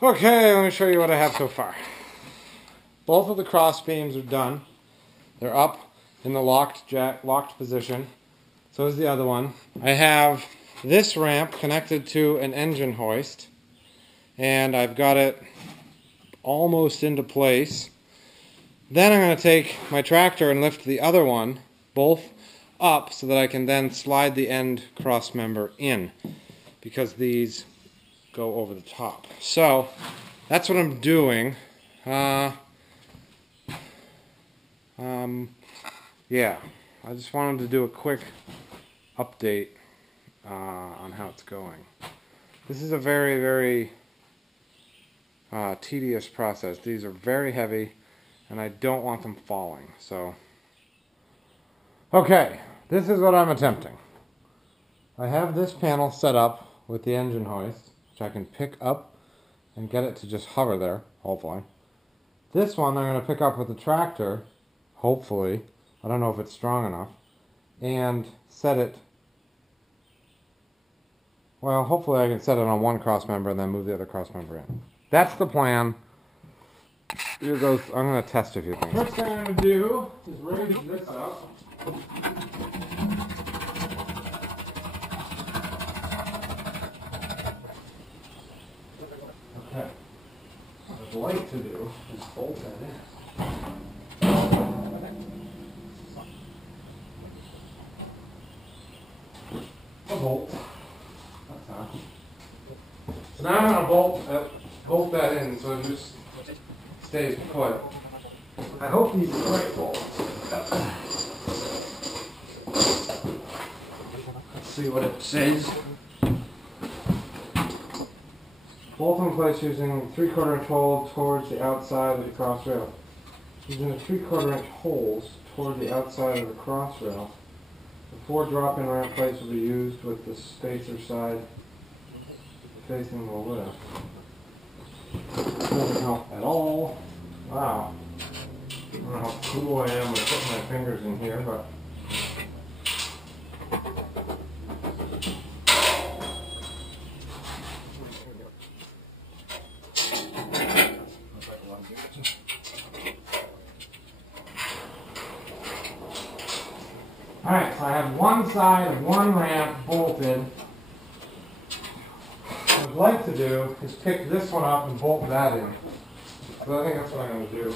Okay, let me show you what I have so far. Both of the cross beams are done. They're up in the locked position. So is the other one. I have this ramp connected to an engine hoist, and I've got it almost into place. Then I'm going to take my tractor and lift the other one, both up, so that I can then slide the end cross member in, because these go over the top. So that's what I'm doing. Yeah, I just wanted to do a quick update on how it's going. This is a very, very tedious process. These are very heavy, and I don't want them falling. So, okay, this is what I'm attempting. I have this panel set up with the engine hoist, which I can pick up and get it to just hover there, hopefully. This one I'm going to pick up with the tractor, hopefully. I don't know if it's strong enough. And set it, well, hopefully I can set it on one cross member and then move the other cross member in. That's the plan. Here goes, I'm going to test a few things. First thing I'm going to do is raise this up. Okay. What I'd like to do is bolt that in. A bolt. So now I'm going to bolt that in so it just stays put. I hope these are the right bolts. Let's see what it says. Bolt in place using 3/4 inch hole towards the outside of the cross rail. Using the 3/4 inch holes toward the outside of the cross rail. The 4 drop-in ramp plates will be used with the spacer side facing the lift. Doesn't help at all. Wow. I don't know how cool I am with putting my fingers in here, but alright, so I have one side of one ramp bolted. What I'd like to do is pick this one up and bolt that in. So I think that's what I'm going to do.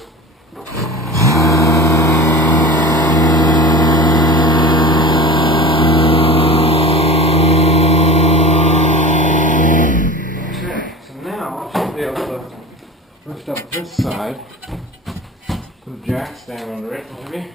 Okay, so now I should be able to lift up this side, put a jack stand under it maybe.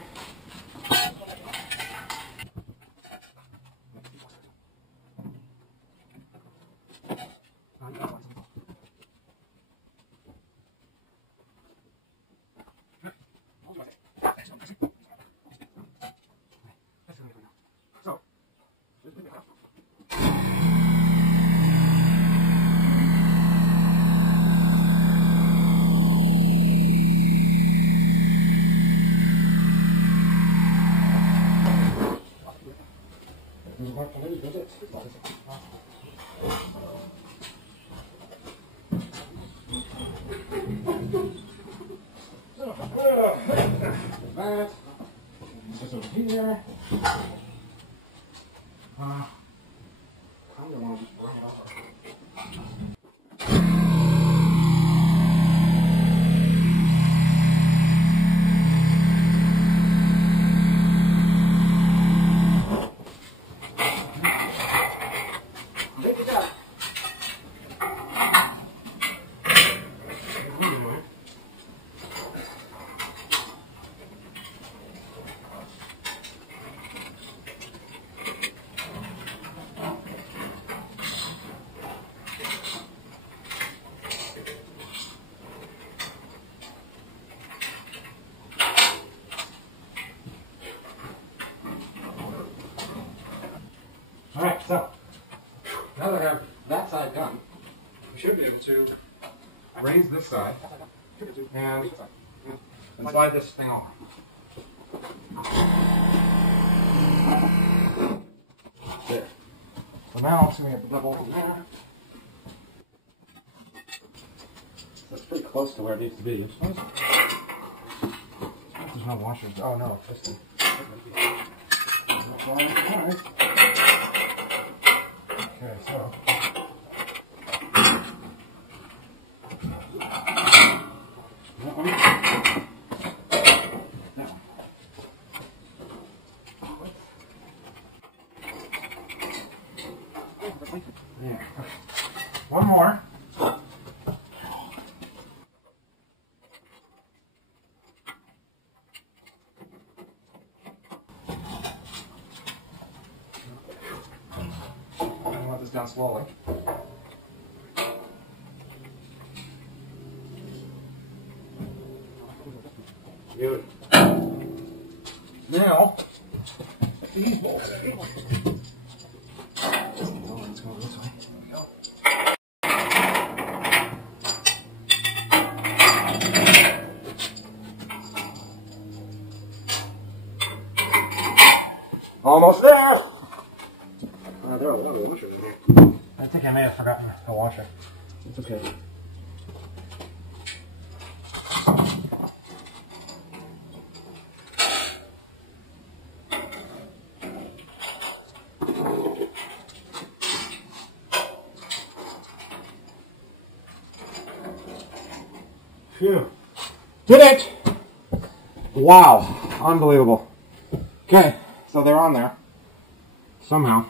That. This over here. Kind of want to just bring it over. Alright, so now that I have that side done, we should be able to raise this side and slide this thing over. There. So now I'm just going to get the level over there. close to where it needs to be. There's no washers. Oh no, it's just okay, so that one. Yeah. One more. I'm gonna let this down slowly. Good. Now, these bolts. Let's go this way. There we go. Almost there. There was another washer in here. I think I may have forgotten the washer. It's okay. Phew. Did it! Wow. Unbelievable. Okay, so they're on there. Somehow.